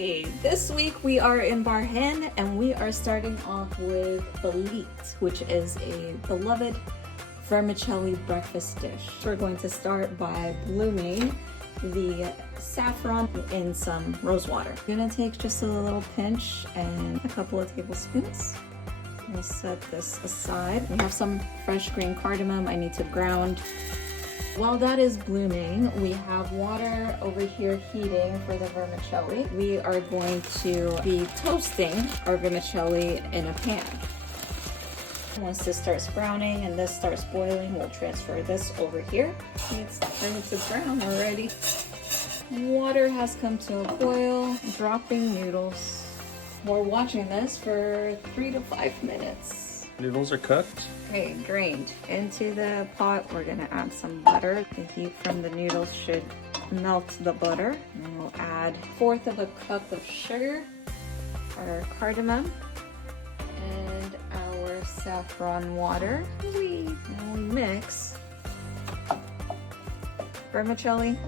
Hey, this week we are in Bahrain and we are starting off with Balaleet, which is a beloved vermicelli breakfast dish. We're going to start by blooming the saffron in some rose water. I'm gonna take just a little pinch and a couple of tablespoons. We'll set this aside. We have some fresh green cardamom I need to ground. While that is blooming, we have water over here heating for the vermicelli. We are going to be toasting our vermicelli in a pan. Once this starts browning and this starts boiling, we'll transfer this over here. It's starting to brown already. Water has come to a boil, dropping noodles. We're watching this for 3 to 5 minutes. Noodles are cooked. Okay, drained. Into the pot, we're gonna add some butter. The heat from the noodles should melt the butter. And we'll add 1/4 of a cup of sugar, our cardamom, and our saffron water. Now we mix. Vermicelli,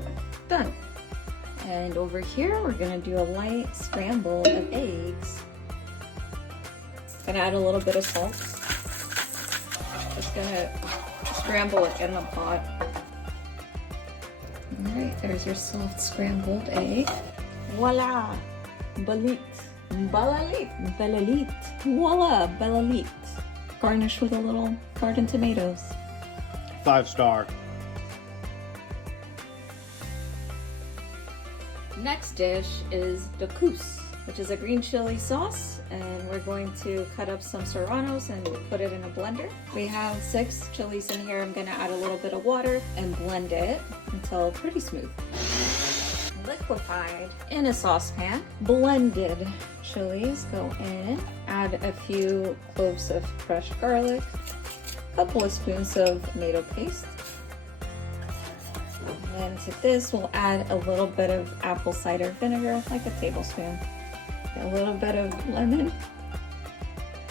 done. And over here, we're gonna do a light scramble of eggs. Gonna add a little bit of salt. Just gonna scramble it in the pot. All right, there's your soft scrambled egg. Voila, Balaleet, Balaleet, Balaleet. Voila, Balaleet. Garnish with a little garden tomatoes. 5-star. Next dish is the couscous, which is a green chili sauce, and we're going to cut up some serranos and put it in a blender. We have 6 chilies in here. I'm gonna add a little bit of water and blend it until pretty smooth. Liquefied in a saucepan, blended chilies go in. Add a few cloves of fresh garlic, a couple of spoons of tomato paste. And to this, we'll add a little bit of apple cider vinegar, like a tablespoon. A little bit of lemon.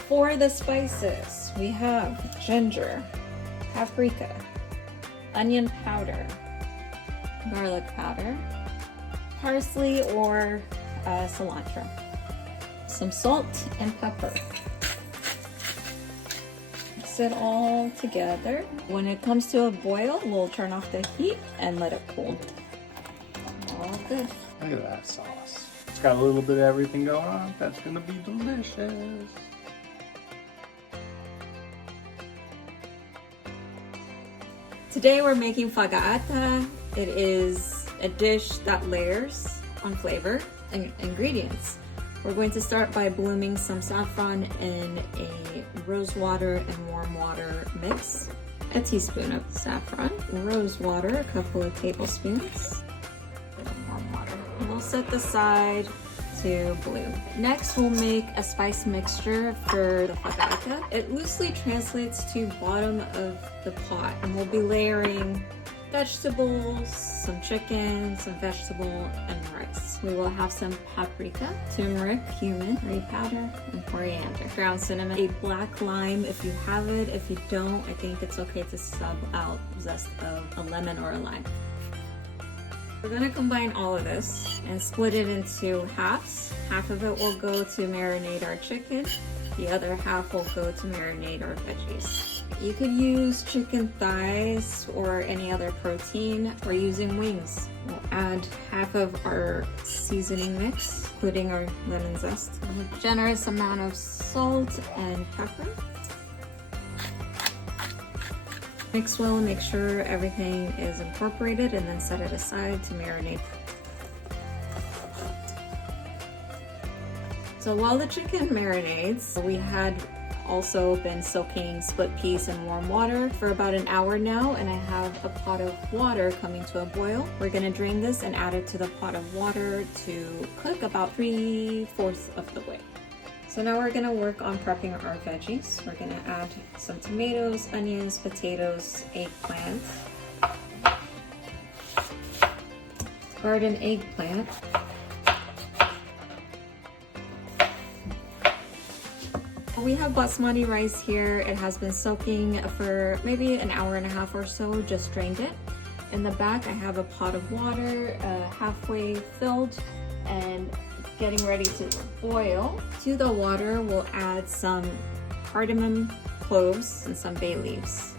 For the spices, we have ginger, paprika, onion powder, garlic powder, parsley or cilantro, some salt and pepper. Mix it all together. When it comes to a boil, we'll turn off the heat and let it cool. All good. Look at that sauce. It's got a little bit of everything going on. That's gonna be delicious. Today we're making Fega'ata. It is a dish that layers on flavor and ingredients. We're going to start by blooming some saffron in a rose water and warm water mix. A teaspoon of saffron, rose water, a couple of tablespoons, warm water. We'll set this aside to bloom. Next, we'll make a spice mixture for the Fega'ata. It loosely translates to bottom of the pot, and we'll be layering vegetables, some chicken, some vegetable, and rice. We will have some paprika, turmeric, cumin, curry powder, and coriander. Ground cinnamon, a black lime if you have it. If you don't, I think it's okay to sub out zest of a lemon or a lime. We're gonna combine all of this and split it into halves. Half of it will go to marinate our chicken. The other half will go to marinate our veggies. You could use chicken thighs or any other protein. We're using wings. We'll add half of our seasoning mix, including our lemon zest. A generous amount of salt and pepper. Mix well and make sure everything is incorporated, and then set it aside to marinate. So while the chicken marinates, we had also been soaking split peas in warm water for about an hour now, and I have a pot of water coming to a boil. We're gonna drain this and add it to the pot of water to cook about 3/4 of the way. So now we're gonna work on prepping our veggies. We're gonna add some tomatoes, onions, potatoes, eggplant, garden eggplant, we have basmati rice here. It has been soaking for maybe an hour and a half or so, just drained it. In the back, I have a pot of water halfway filled and getting ready to boil. To the water, we'll add some cardamom, cloves, and some bay leaves.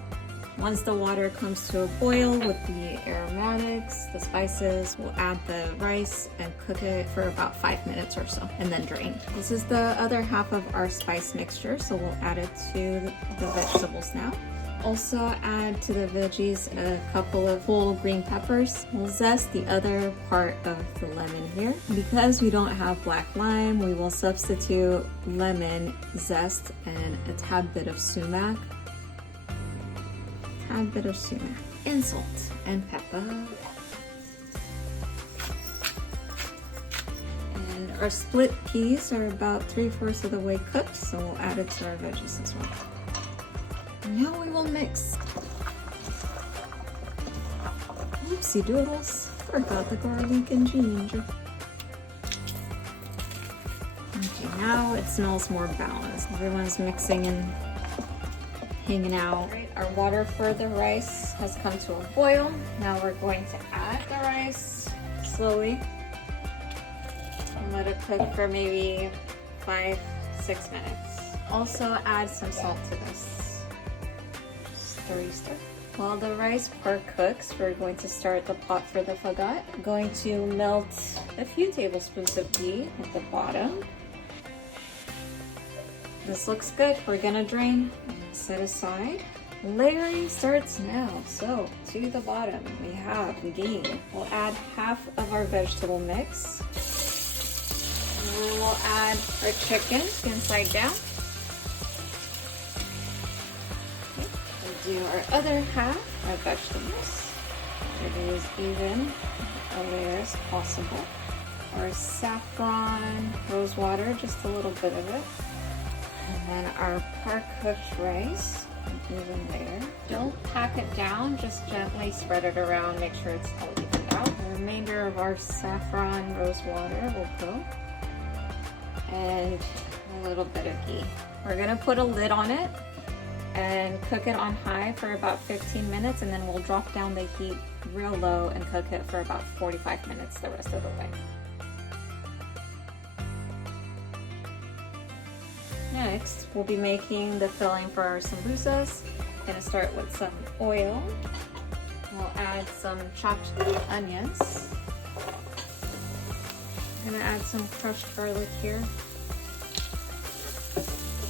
Once the water comes to a boil with the aromatics, the spices, we'll add the rice and cook it for about 5 minutes or so, and then drain. This is the other half of our spice mixture, so we'll add it to the vegetables now. Also add to the veggies a couple of whole green peppers. We'll zest the other part of the lemon here. Because we don't have black lime, we will substitute lemon zest and a tad bit of sumac. And salt and pepper. And our split peas are about 3/4 of the way cooked, so we'll add it to our veggies as well. Now we will mix. Oopsie doodles, forgot the garlic and ginger. Okay, now it smells more balanced. Everyone's mixing and hanging out. Right, our water for the rice has come to a boil. Now we're going to add the rice slowly and let it cook for maybe 5-6 minutes. Also add some salt to this. Stir. While the rice part cooks, we're going to start the pot for the faga'at. I'm going to melt a few tablespoons of ghee at the bottom. This looks good. We're gonna drain, set aside. Layering starts now. So to the bottom we have ghee. We'll add half of our vegetable mix. And then we'll add our chicken inside down. Okay. We'll do our other half, our vegetables. It is even a layer as possible. Our saffron, rose water, just a little bit of it. And then our par-cooked rice, even there. Don't pack it down, just gently spread it around, make sure it's all evened out. The remainder of our saffron rose water will go. And a little bit of ghee. We're gonna put a lid on it and cook it on high for about 15 minutes, and then we'll drop down the heat real low and cook it for about 45 minutes the rest of the way. Next, we'll be making the filling for our samboosas. Gonna start with some oil. We'll add some chopped onions. I'm gonna add some crushed garlic here.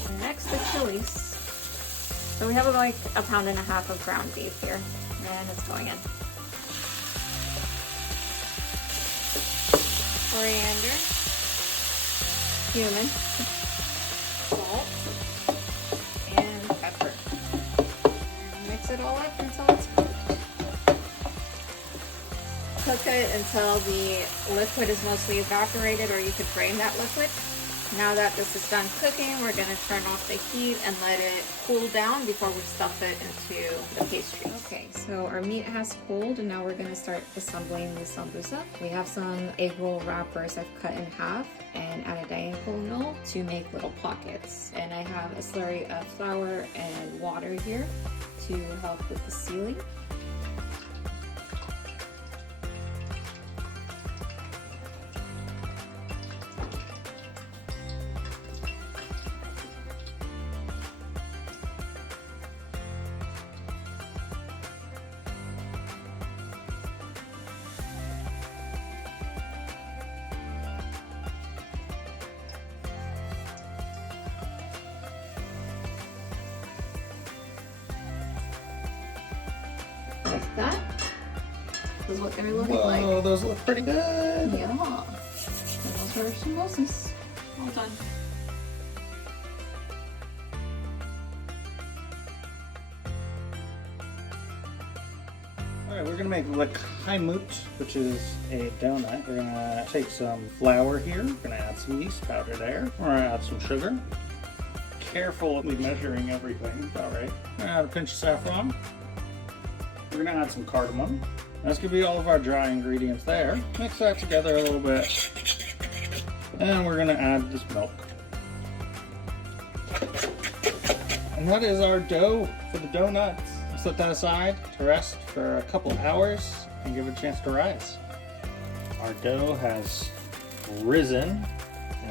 And next, the chilies. So we have like 1.5 pounds of ground beef here, and it's going in. Coriander, cumin, salt, and pepper. Mix it all up until it's cooked. Cook it until the liquid is mostly evaporated, or you could drain that liquid. Now that this is done cooking, we're going to turn off the heat and let it cool down before we stuff it into the pastry. Okay, so our meat has cooled, and now we're going to start assembling the sambusa. We have some egg roll wrappers I've cut in half and added diagonal to make little pockets. And I have a slurry of flour and water here to help with the sealing. Like that. This is what they're looking like. Oh, those look pretty good. Yeah. And those are samosas. Well done. Alright, we're gonna make Luqaimat, which is a donut. We're gonna take some flour here. We're gonna add some yeast powder there. We're gonna add some sugar. Carefully measuring everything, alright. We're gonna add a pinch of saffron. We're gonna add some cardamom. That's gonna be all of our dry ingredients there. Mix that together a little bit. And we're gonna add this milk. And that is our dough for the donuts. Set that aside to rest for a couple hours and give it a chance to rise. Our dough has risen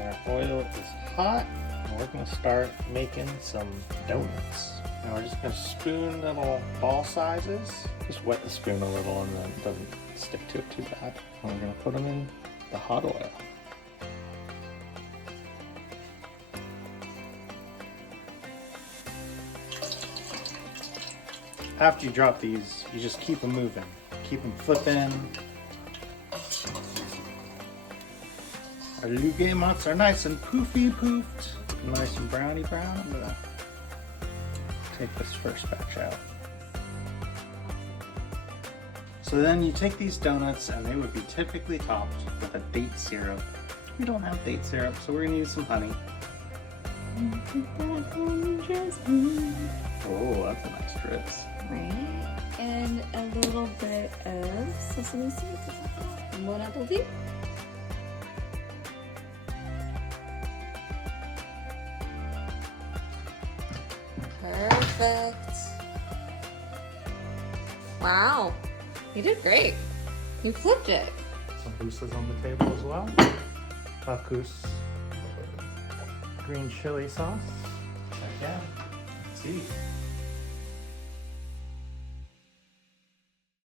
Our oil is hot, and we're gonna start making some donuts. And we're just gonna spoon little ball sizes. Just wet the spoon a little and then it doesn't stick to it too bad. And we're gonna put them in the hot oil. After you drop these, you just keep them moving. Keep them flipping. Our Luqaimats are nice and poofed. Nice and browny brown. I'm gonna take this first batch out. So then you take these donuts and they would be typically topped with a date syrup. We don't have date syrup, so we're gonna use some honey. Oh, that's a nice drips. Right? And a little bit of sesame seeds. Bon appetit. Perfect. Wow. You did great. You flipped it. Samboosas on the table as well. Pakus green chili sauce. Check out. Let's eat.